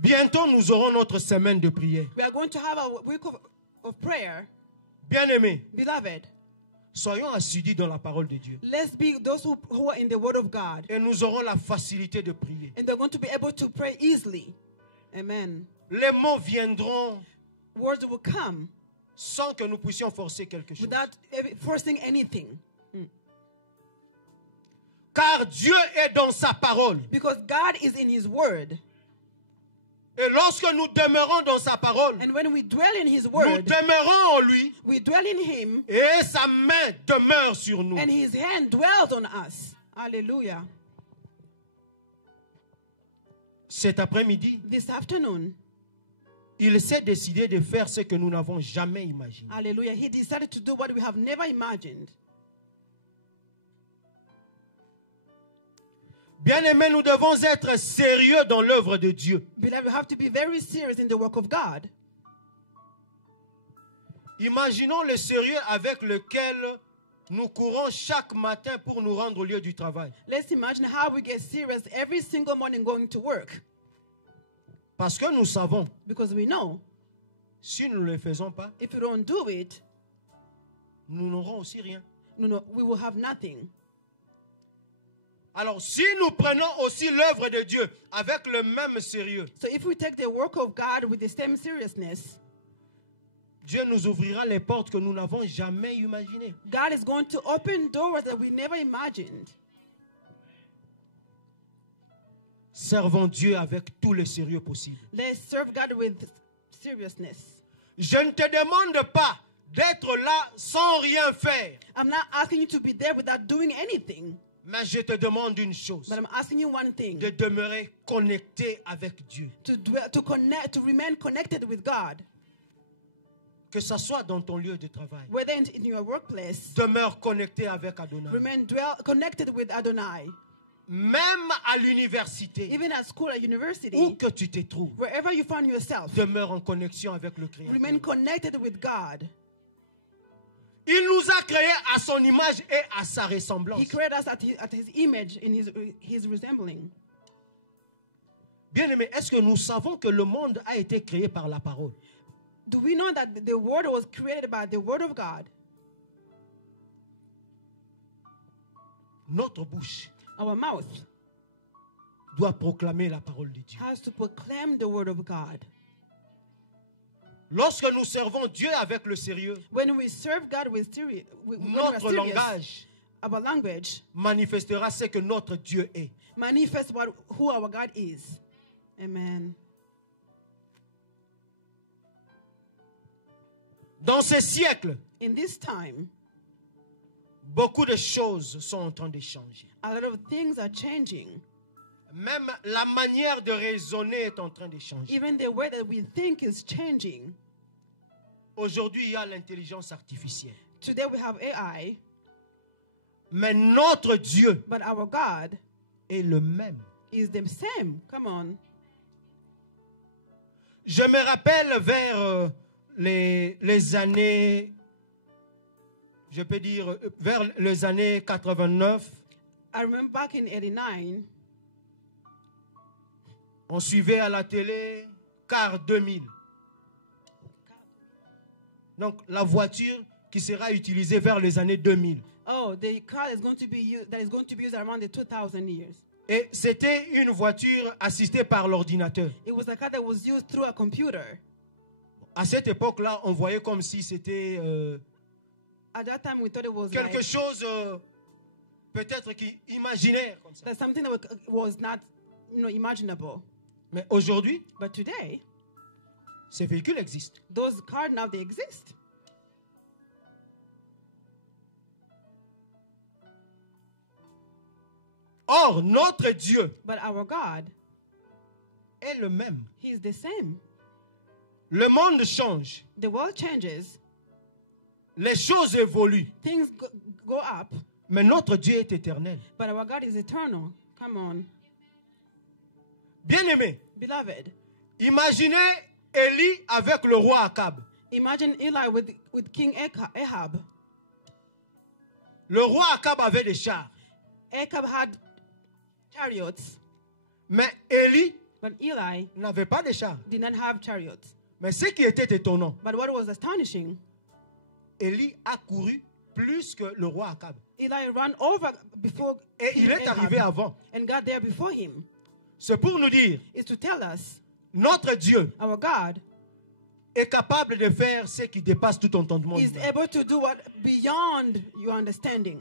Bientôt, nous aurons notre semaine de prière. We are going to have a week of prayer. Bien-aimés, Beloved, soyons assidus dans la parole de Dieu. let's be those who are in the Word of God. Et nous aurons la facilité de prier. And they're going to be able to pray easily. Amen. Les mots viendront Words will come sans que nous puissions forcer quelque chose. without forcing anything. Car Dieu est dans sa parole. Because God is in His Word. Et lorsque nous demeurons dans sa parole, And when we dwell in His nous Word, demeurons en lui we dwell in Him, et sa main demeure sur nous. and His hand dwells on us. Hallelujah. Cet après-midi, This afternoon, il s'est décidé de faire ce que nous n'avons jamais imaginé. hallelujah, He decided to do what we have never imagined. Bien-aimés, nous devons être sérieux dans l'œuvre de Dieu. Beloved, we have to be very serious in the work of God. Imaginons le sérieux avec lequel nous courons chaque matin pour nous rendre au lieu du travail. Let's imagine how we get serious every single morning going to work. Parce que nous savons, Because we know si nous ne le faisons pas, if we don't do it, nous n'aurons aussi rien. we will have nothing. Alors, si nous prenons aussi l'œuvre de Dieu avec le même sérieux, So if we take the work of God with the same seriousness, Dieu nous ouvrira les portes que nous n'avons jamais imaginées. God is going to open doors that we never imagined. Servons Dieu avec tout le sérieux possible. Let's serve God with seriousness. Je ne te demande pas d'être là sans rien faire. I'm not asking you to be there without doing anything. Mais je te demande une chose. But I'm asking you one thing. De demeurer connecté avec Dieu. To remain connected with God. Que ce soit dans ton lieu de travail. Whether in your workplace. Demeure connecté avec Adonai. Remain connected with Adonai. Même à l'université. Even at school, at university. Où que tu te trouves. Wherever you find yourself. Demeure en connexion avec le Créateur. Remain connected with God. Il nous a créés à son image et à sa ressemblance. He created us at his image, in his resembling. Bien-aimés, est-ce que nous savons que le monde a été créé par la parole? Do we know that the world was created by the word of God? Notre bouche, our mouth, doit proclamer la parole de Dieu. Has to proclaim the word of God. Lorsque nous servons Dieu avec le sérieux, when we serve God with notre langage our language manifestera ce que notre Dieu est. Manifest who our God is. Amen. Dans ce siècle, in this time, beaucoup de choses sont en train de changer. A lot of things are changing. Même la manière de raisonner est en train de changer. Even the way that we think is changing. Aujourd'hui, il y a l'intelligence artificielle. Today we have AI. Mais notre Dieu but our God est le même. Is the same. Come on. Je me rappelle vers les années, je peux dire, vers les années 89. I remember back in 89. On suivait à la télé Car 2000. Donc la voiture qui sera utilisée vers les années 2000. Oh, the car is going to be used, that is going to be used around the 2000 years. Et c'était une voiture assistée par l'ordinateur. It was a car that was used through a computer. À cette époque-là, on voyait comme si c'était at that time we thought it was quelque like, chose peut-être qui imaginaire comme ça. That something that was not, imaginable. Mais aujourd'hui, but today, ces véhicules existent. Those cars now they exist. Or, notre Dieu but our God est le même. He is the same. Le monde change. The world changes. Les choses évoluent. Things go up. Mais notre Dieu est éternel. But our God is eternal. Come on. Bien-aimé. Beloved. Imaginez Élie avec le roi Akab. Imagine Eli with King Ahab. Le roi Akab avait des chars. Ahab had chariots. Mais Élie n'avait pas de chars. Did not have chariots. Mais ce qui était étonnant, but what was astonishing, Élie a couru plus que le roi Akab. Eli ran over before Et il est arrivé avant. And got there before him. C'est pour nous dire, is to tell us, notre Dieu our God est capable de faire ce qui dépasse tout entendement. Is able to do what beyond your understanding.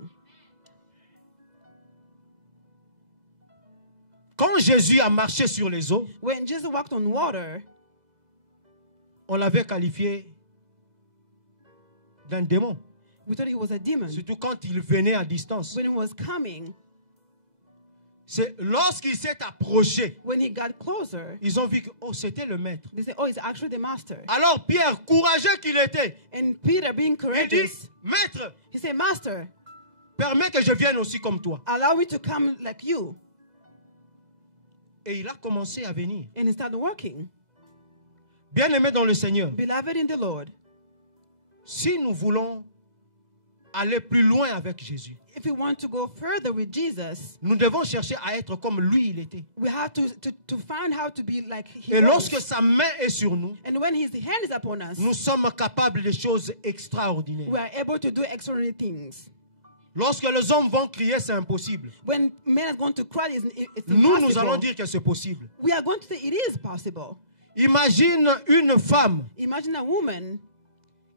Quand Jésus a marché sur les eaux, when Jesus walked on water, on l'avait qualifié d'un démon. We thought he was a demon. Surtout quand il venait à distance. When he was coming, c'est lorsqu'il s'est approché, when he got closer, ils ont vu que c'était le maître. They said, it's actually the master. Alors Pierre, courageux qu'il était, and Peter, being courageous, il dit, maître, he said, Master, permets que je vienne aussi comme toi. Allow me to come like you. Et il a commencé à venir. And he started working. Bien-aimé dans le Seigneur, Beloved in the Lord, si nous voulons aller plus loin avec Jésus, if we want to go further with Jesus, nous devons chercher à être comme lui il était. We have to find how to be like he Et was. lorsque sa main est sur nous, and when his hand is upon us, nous sommes capables de choses extraordinaires. We are able to do extraordinary things. Lorsque les hommes vont crier, c'est impossible. When men are going to cry, it's nous allons dire que c'est possible. We are going to say it is possible. Imagine une femme Imagine a woman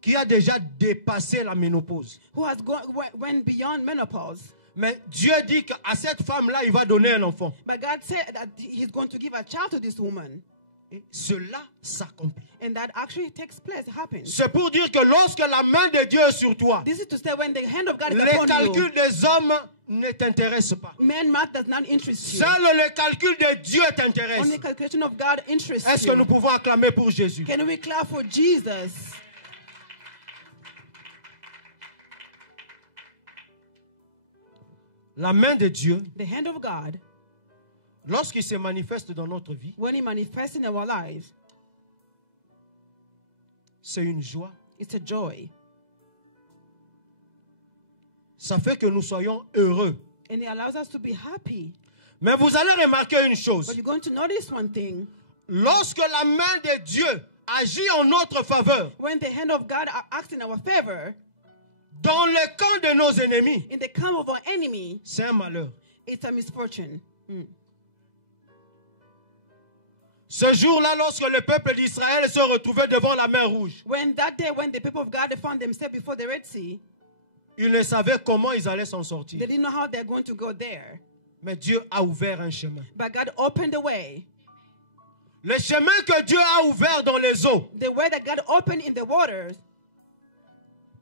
qui a déjà dépassé la ménopause. Who has went beyond menopause. Mais Dieu dit qu'à cette femme-là, il va donner un enfant. But God said that He's going to give a child to this woman. Et cela s'accomplit. And that actually takes place, happens. C'est pour dire que lorsque la main de Dieu est sur toi, This is to say when the hand of God is les upon calculs you, des hommes ne t'intéressent pas. man math does not interest you. Seul le calcul de Dieu t'intéresse. Only calculation of God interests Est-ce que nous you. pouvons acclamer pour Jésus? Can we clap for Jesus? La main de Dieu, The hand of God, lorsqu'il se manifeste dans notre vie, when He manifests in our lives, c'est une joie. it's a joy. Ça fait que nous soyons heureux. And it allows us to be happy. Mais vous allez remarquer une chose. But you're going to notice one thing. Lorsque la main de Dieu agit en notre faveur, When the hand of God acts in our favor, dans le camp de nos ennemis, in the camp of our enemy, c'est un malheur. it's a misfortune. Ce jour-là, lorsque le peuple d'Israël se retrouvait devant la mer Rouge, When that day, when the people of God found themselves before the Red Sea, ils ne savaient comment ils allaient s'en they sortir. didn't know how they're going to go there. Mais Dieu a ouvert un chemin. But God opened the way. Le chemin que Dieu a ouvert dans les eaux The way that God opened in the waters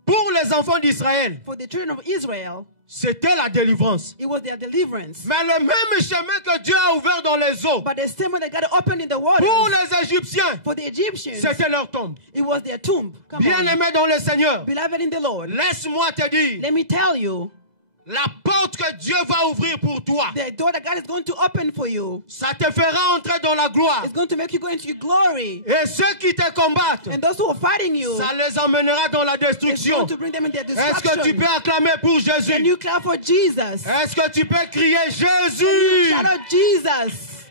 pour les enfants d'Israël, for the children of Israel, c'était la délivrance. it was their deliverance. Mais le même chemin que Dieu a ouvert dans les eaux But the same way that God opened in the waters pour les Égyptiens, for the Egyptians, c'était leur tombe. it was their tomb. Come on. Bien-aimé dans le Seigneur, Beloved in the Lord, laisse-moi te dire, let me tell you, la porte que Dieu va ouvrir pour toi, the door that God is going to open for you ça te fera entrer dans la gloire. is going to make you go into your glory. Et ceux qui te combattent, And those who are fighting you, ça les emmènera dans la it's destruction. going to bring them in their Est-ce que tu destruction. peux acclamer pour Can Jésus? you clap for Jesus? Est-ce que tu peux crier Jésus? Shout out Jesus.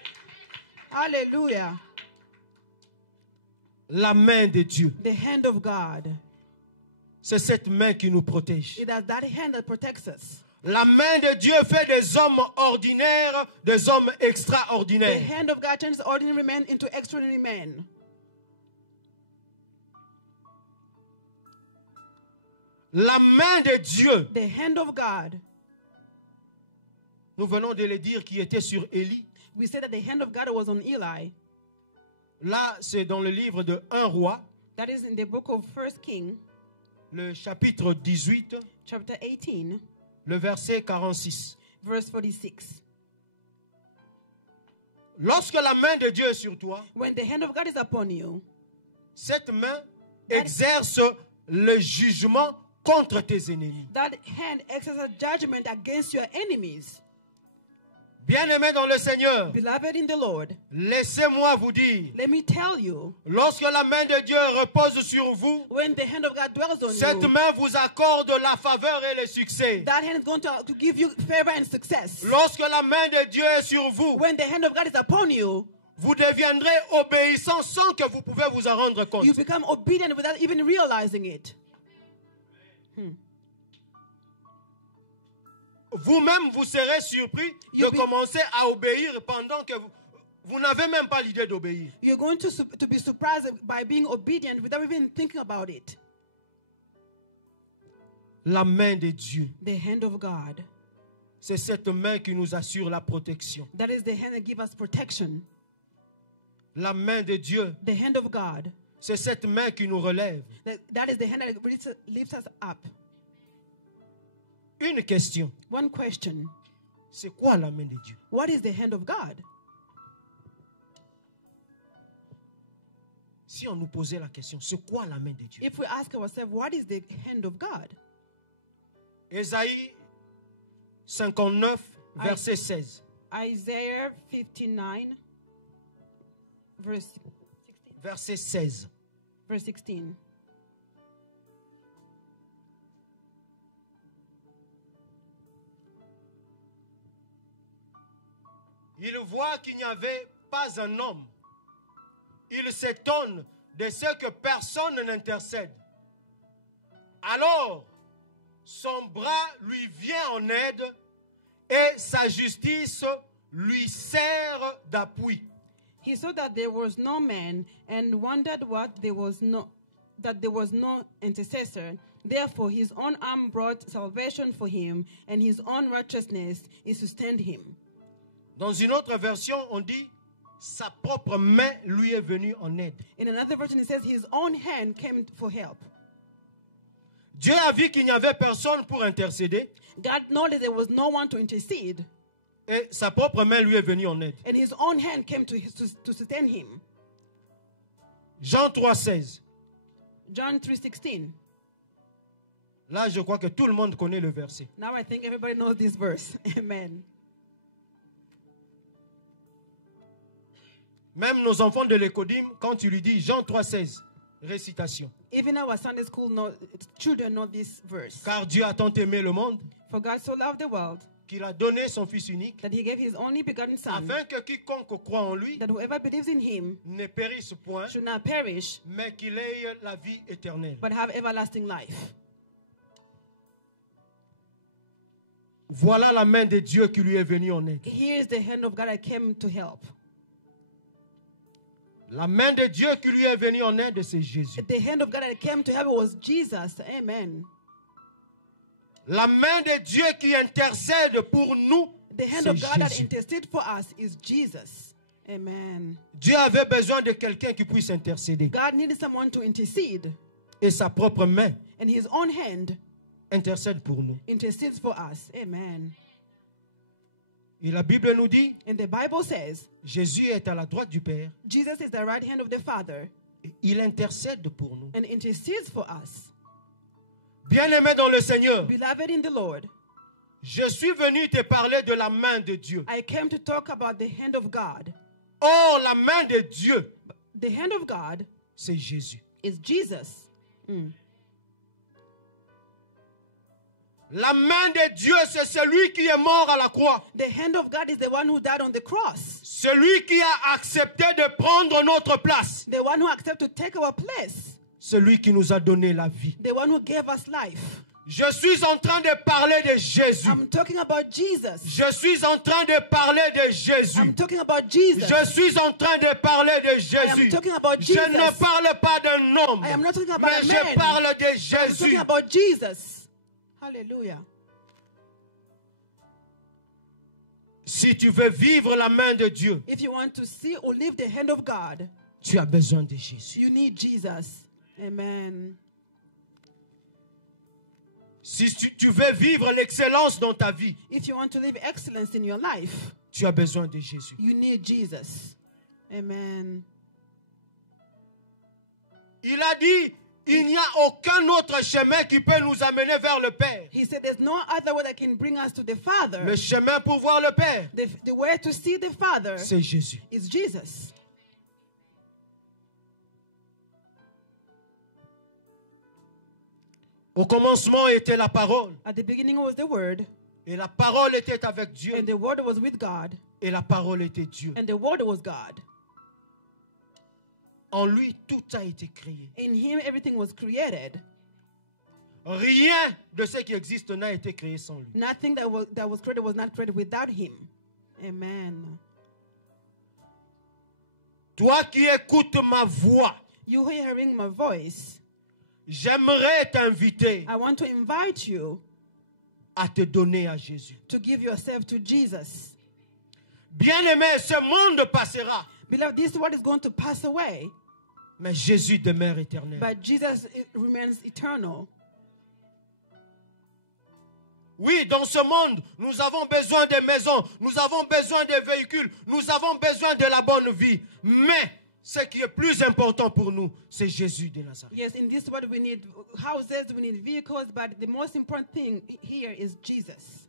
Hallelujah. La main de Dieu, The hand of God. c'est cette main qui nous protège. It is that hand that protects us. La main de Dieu fait des hommes ordinaires des hommes The extraordinaires. hand of God turns ordinary men into extraordinary men. La main de Dieu, The hand of God. nous venons de le dire, qui était sur Élie. We say that the hand of God was on Eli. Là, c'est dans le livre de 1 roi, That is in the book of 1 King, le chapitre 18, chapter 18, le verset 46. verse 46. Lorsque la main de Dieu est sur toi, When the hand of God is upon you, cette main exerce le jugement contre tes ennemis. that hand exercises judgment against your enemies. Bien-aimés dans le Seigneur, Beloved in the Lord, laissez-moi vous dire, let me tell you, lorsque la main de Dieu repose sur vous, when the hand of God dwells on cette you, main vous accorde la faveur et le succès. that hand is going to give you favor and success. Lorsque la main de Dieu est sur vous, When the hand of God is upon you, vous deviendrez obéissant sans que vous pouvez vous en rendre compte. you become obedient without even realizing it. Vous-même, vous serez surpris de You'll be- commencer à obéir pendant que vous n'avez même pas l'idée d'obéir. You're going to be surprised by being obedient without even thinking about it. La main de Dieu, The hand of God. c'est cette main qui nous assure la protection. That is the hand that gives us protection. La main de Dieu, The hand of God. c'est cette main qui nous relève. That is the hand that lifts us up. Une question, One question. c'est quoi la main de Dieu? What is the hand of God? Si on nous posait la question, c'est quoi la main de Dieu? If we ask ourselves, what is the hand of God? Ésaïe 59, verset 16. Isaiah 59, verse 16. Verset 16. Verse 16. Il voit qu'il n'y avait pas un homme. Il s'étonne de ce que personne n'intercède. Alors, son bras lui vient en aide et sa justice lui sert d'appui. He saw that there was no man and wondered that there was no intercessor. Therefore, his own arm brought salvation for him, and his own righteousness is sustained him. Dans une autre version, on dit sa propre main lui est venue en aide. In another version, it says his own hand came for help. Dieu a vu qu'il n'y avait personne pour intercéder God noticed there was no one to intercede, et sa propre main lui est venue en aide. and his own hand came to sustain him. Jean 3,16. John 3:16. Là, je crois que tout le monde connaît le verset. Now I think everybody knows this verse. Amen. Même nos enfants de l'écodim, quand tu lui dis Jean 3,16, récitation. Even our Sunday school children know this verse. Car Dieu a tant aimé le monde For God so loved the world qu'il a donné son Fils unique, that he gave his only begotten Son, afin que quiconque croit en lui that whoever believes in him ne périsse point, should not perish, mais qu'il ait la vie éternelle. but have everlasting life. Voilà la main de Dieu qui lui est venue en aide. Here is the hand of God that came to help. La main de Dieu qui lui est venue en aide, c'est Jésus. The hand of God that came to help was Jesus. Amen. La main de Dieu qui intercède pour nous, The hand c'est of God that Jésus. intercedes for us is Jesus. Amen. Dieu avait besoin de quelqu'un qui puisse intercéder. God needed someone to intercede, Et sa propre main and his own hand intercède pour nous. intercedes for us. Amen. Et la Bible nous dit, And the Bible says Jésus est à la droite du Père Jesus is the right hand of the Father et il intercède pour nous. and intercedes for us. Bien-aimé dans le Seigneur, Beloved in the Lord, je suis venu te parler de la main de Dieu. I came to talk about the hand of God. Or, la main de Dieu, The hand of God c'est Jésus. is Jesus. La main de Dieu, c'est celui qui est mort à la croix. The hand of God is the one who died on the cross, Celui qui a accepté de prendre notre place. the one who accepted to take our place, Celui qui nous a donné la vie. the one who gave us life. Je suis en train de parler de Jésus. I'm talking about Jesus. Je suis en train de parler de Jésus. I'm talking about Jesus. Je suis en train de parler de I am Jésus. talking about Je Jesus. ne parle pas d'un homme, I am not talking about mais a je man. parle de I'm Jésus. talking about Jesus. Hallelujah. Si tu veux vivre la main de Dieu, If you want to see or live the hand of God, tu as besoin de Jésus. you need Jesus. Amen. Si tu veux vivre l'excellence dans ta vie, If you want to live excellence in your life, tu as besoin de Jésus. you need Jesus. Amen. Il a dit, il n'y a aucun autre chemin qui peut nous amener vers le Père. He said there's no other way that can bring us to the Father. Le chemin pour voir le Père, The way to see the Father c'est Jésus. is Jesus. Au commencement était la parole. At the beginning was the Word, Et la parole était avec Dieu. and the Word was with God, Et la parole était Dieu. and the Word was God. En lui, tout a été créé. In Him everything was created. Rien de ce qui existe n'a été créé sans lui. Nothing that was created was not created without Him. Amen. Toi qui écoutes ma voix, You hearing my voice, j'aimerais t'inviter I want to invite you à te donner à Jésus. to give yourself to Jesus. Bien-aimé, ce monde passera, Beloved, this world is going to pass away, mais Jésus demeure éternel. but Jesus remains eternal. Oui, dans ce monde, nous avons besoin de maisons, nous avons besoin de véhicules, nous avons besoin de la bonne vie. Mais ce qui est plus important pour nous, c'est Jésus de Nazareth. Yes, in this world we need houses, we need vehicles, but the most important thing here is Jesus.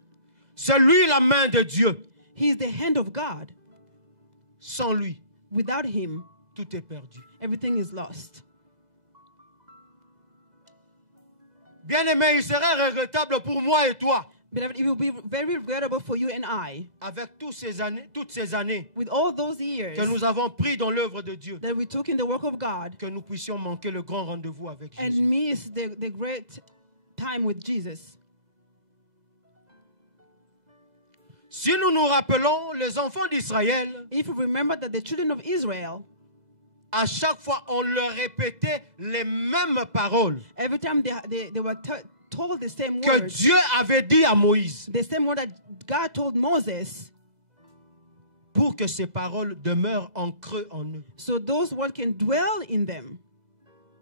C'est lui la main de Dieu. He is the hand of God. Sans lui, Without Him, tout est perdu. everything is lost. Bien-aimé, il serait regrettable pour moi et toi, Beloved, it will be very regrettable for you and I, avec toutes ces années with all those years que nous avons pris dans l'œuvre de Dieu, that we took in the work of God, que nous puissions manquer le grand rendez-vous avec Jésus. and miss the great time with Jesus. Si nous nous rappelons, les enfants d'Israël, If you remember that the children of Israel, à chaque fois, on leur répétait les mêmes paroles every time they were told the same que words, Dieu avait dit à Moïse. the same word that God told Moses, pour que ces paroles demeurent ancrées en eux. So those words can dwell in them.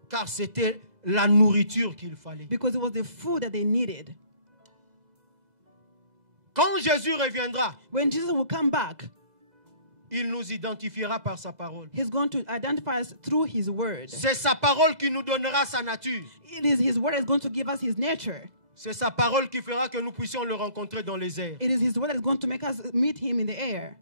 Car c'était la nourriture qu'il fallait. Because it was the food that they needed. Quand Jésus reviendra, When Jesus will come back, il nous identifiera par sa parole. he's going to identify us through his word. C'est sa parole qui nous donnera sa nature. It is his word that's going to give us his nature. C'est sa parole qui fera que nous puissions le rencontrer dans les airs. It is his word that's going to make us meet him in the air.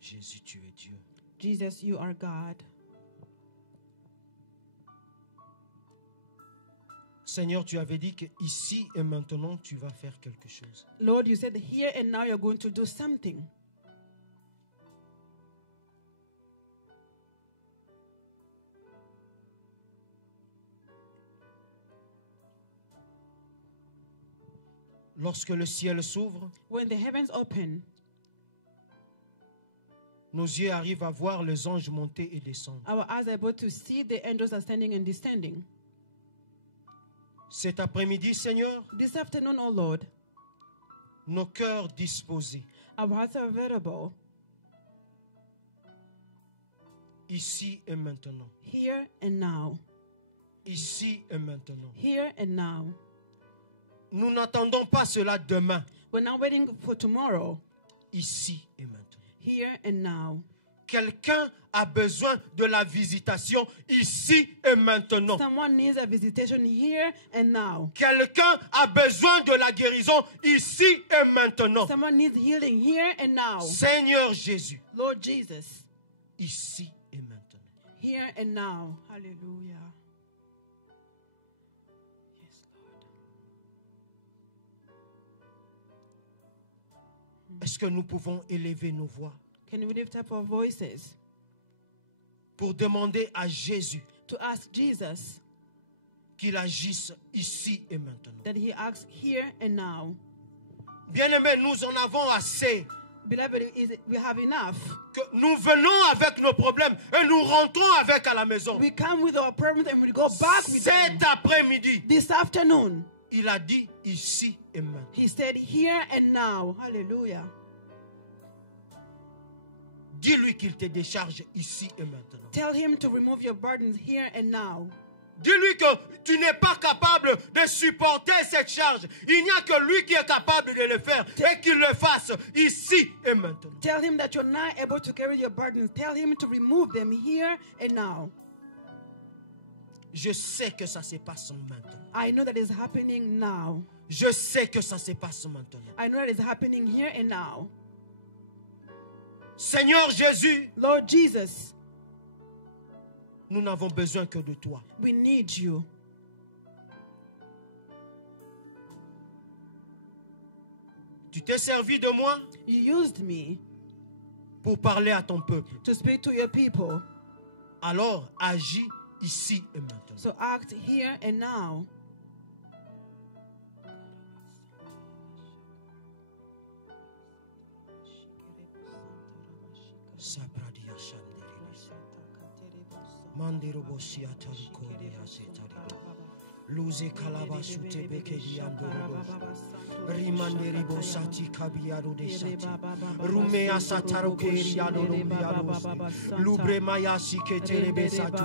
Jésus, tu es Dieu. Jesus, you are God. Seigneur, tu avais dit que ici et maintenant, tu vas faire quelque chose. Lord, you said here and now you're going to do something. Lorsque le ciel s'ouvre, When the heavens open, nos yeux arrivent à voir les anges monter et descendre. our eyes are able to see the angels ascending and descending. Cet après-midi, Seigneur, This afternoon, O Lord, nos cœurs disposés, our hearts are available ici et maintenant. here and now. Ici et maintenant. Here and now. Nous n'attendons pas cela demain. We're not waiting for tomorrow. Ici et maintenant. Here and now. Quelqu'un a besoin de la visitation ici et maintenant. Someone needs a visitation here and now. Quelqu'un a besoin de la guérison ici et maintenant. Someone needs healing here and now. Seigneur Jésus, Lord Jesus, ici et maintenant. here and now. Hallelujah. Yes, Lord. Est-ce que nous pouvons élever nos voix Can we lift up our voices pour demander à Jésus to ask Jesus qu'il agisse ici et maintenant? that he acts here and now? Bien-aimés, nous en avons assez Beloved, we have enough. que nous venons avec nos problèmes et nous rentrons avec à la maison. We come with our problems and we go back with them. Cet après-midi, This afternoon, il a dit ici et maintenant. he said here and now. Hallelujah. Dis-lui qu'il te décharge ici et maintenant. Tell him to remove your burdens here and now. Dis-lui que tu n'es pas capable de supporter cette charge. Il n'y a que lui qui est capable de le faire et qu'il le fasse ici et maintenant. Tell him that you're not able to carry your burdens. Tell him to remove them here and now. Je sais que ça se passe maintenant. I know that is happening now. Je sais que ça se passe maintenant. I know that is happening here and now. Seigneur Jésus, Lord Jesus, nous n'avons besoin que de toi. we need you. Tu t'es servi de moi You used me pour parler à ton peuple. to speak to your people. Alors, agis ici et maintenant. So act here and now. Luze kalabasu tebeke diandoro. Rimandere bosati kabiaro de sati. Rumea sataro keriano biaros. Lubre mayasi keterebe satu.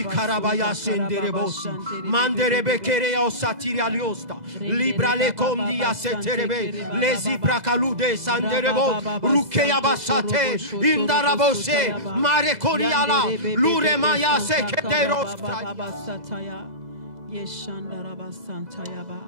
Ikarabaya sendere bosi. Mandere bekere o satiri aliosta. Libra le condia seterebe. Lesi brakalude sanderebo. Rukea basate. Indarabose. Mare koriala. Lure mayase keteros. Yeshandaraba Santayaba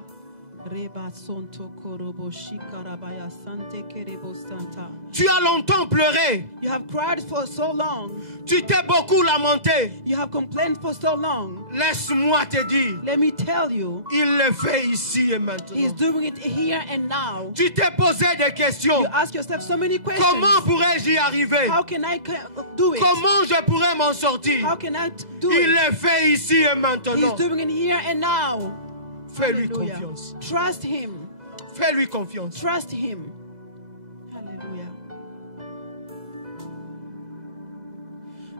Reba Sonto Korobo Shikarabaya Sante Kerebo Santa. Tu as longtemps pleuré. You have cried for so long. Tu t'es beaucoup lamenté. You have complained for so long. Laisse-moi te dire, Let me tell you, il le fait ici et He's maintenant. doing it here and now. Tu t'es posé des questions. You ask yourself so many questions. Comment pourrais-je y arriver? How can I do it? Comment je pourrais m'en sortir? How can I do Il it? le fait ici et He's maintenant. doing it here and now. Fais-lui Hallelujah. confiance. Trust Him. Fais-lui confiance. Trust him. Hallelujah.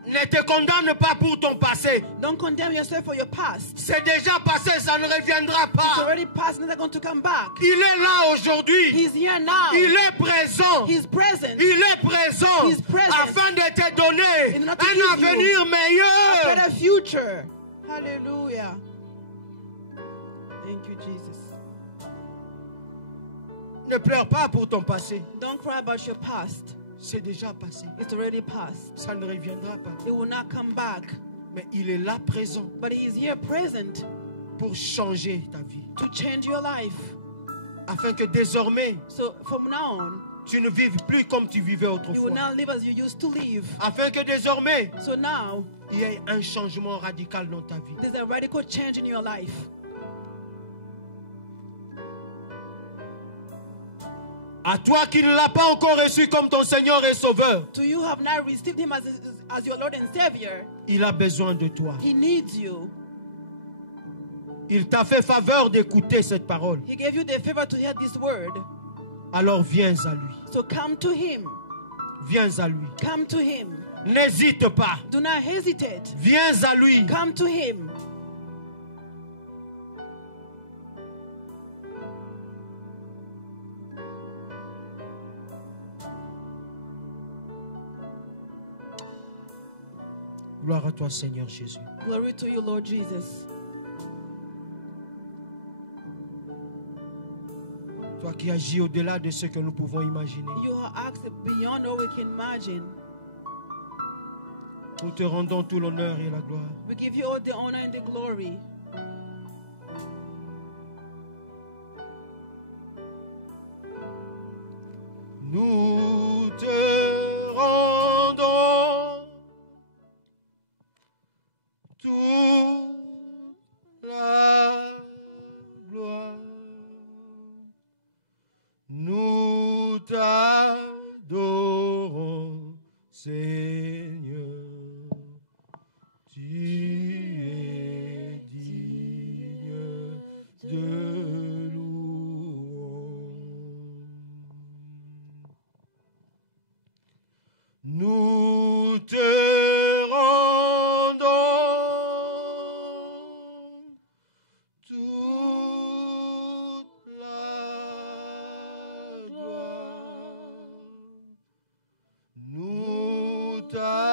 Ne te condamne pas pour ton passé. Don't condemn yourself for your past. C'est déjà passé, ça ne reviendra It's pas. already past, it's not going to come back. Il est là aujourd'hui. He's here now. Il est présent. He's present. Il est présent He's present. afin de te donner In order to un give avenir A meilleur. better future. Hallelujah. Thank you, Jesus. Ne pleure pas pour ton passé. Don't cry about your past. C'est déjà passé. It's already past. Ça ne reviendra pas. It will not come back. Mais il est là présent But He's here present pour changer ta vie. to change your life. Afin que désormais, So from now on, tu ne vives plus comme tu vivais you will autrefois. not live as you used to live. Afin que désormais, So now, il y ait un changement radical dans ta vie. there's a radical change in your life. À toi qui ne l'as pas encore reçu comme ton Seigneur et Sauveur, To you who have not received Him as your Lord and Savior, il a besoin de toi. He needs you. Il t'a fait faveur d'écouter cette parole. He gave you the favor to hear this word. Alors viens à lui. So come to Him. Viens à lui. Come to Him. N'hésite pas. Do not hesitate. Viens à lui. Come to Him. Gloire à toi, Seigneur Jésus. Glory to you, Lord Jesus. Toi qui agis au-delà de ce que nous pouvons imaginer. You are asked beyond all we can imagine. Nous te rendons tout l'honneur et la gloire. We give you all the honor and the glory. Nous te rendons toute la gloire. Nous t'adorons, Seigneur. Tu es digne de louange. Nous te rendons toute la gloire. Nous t'adorons.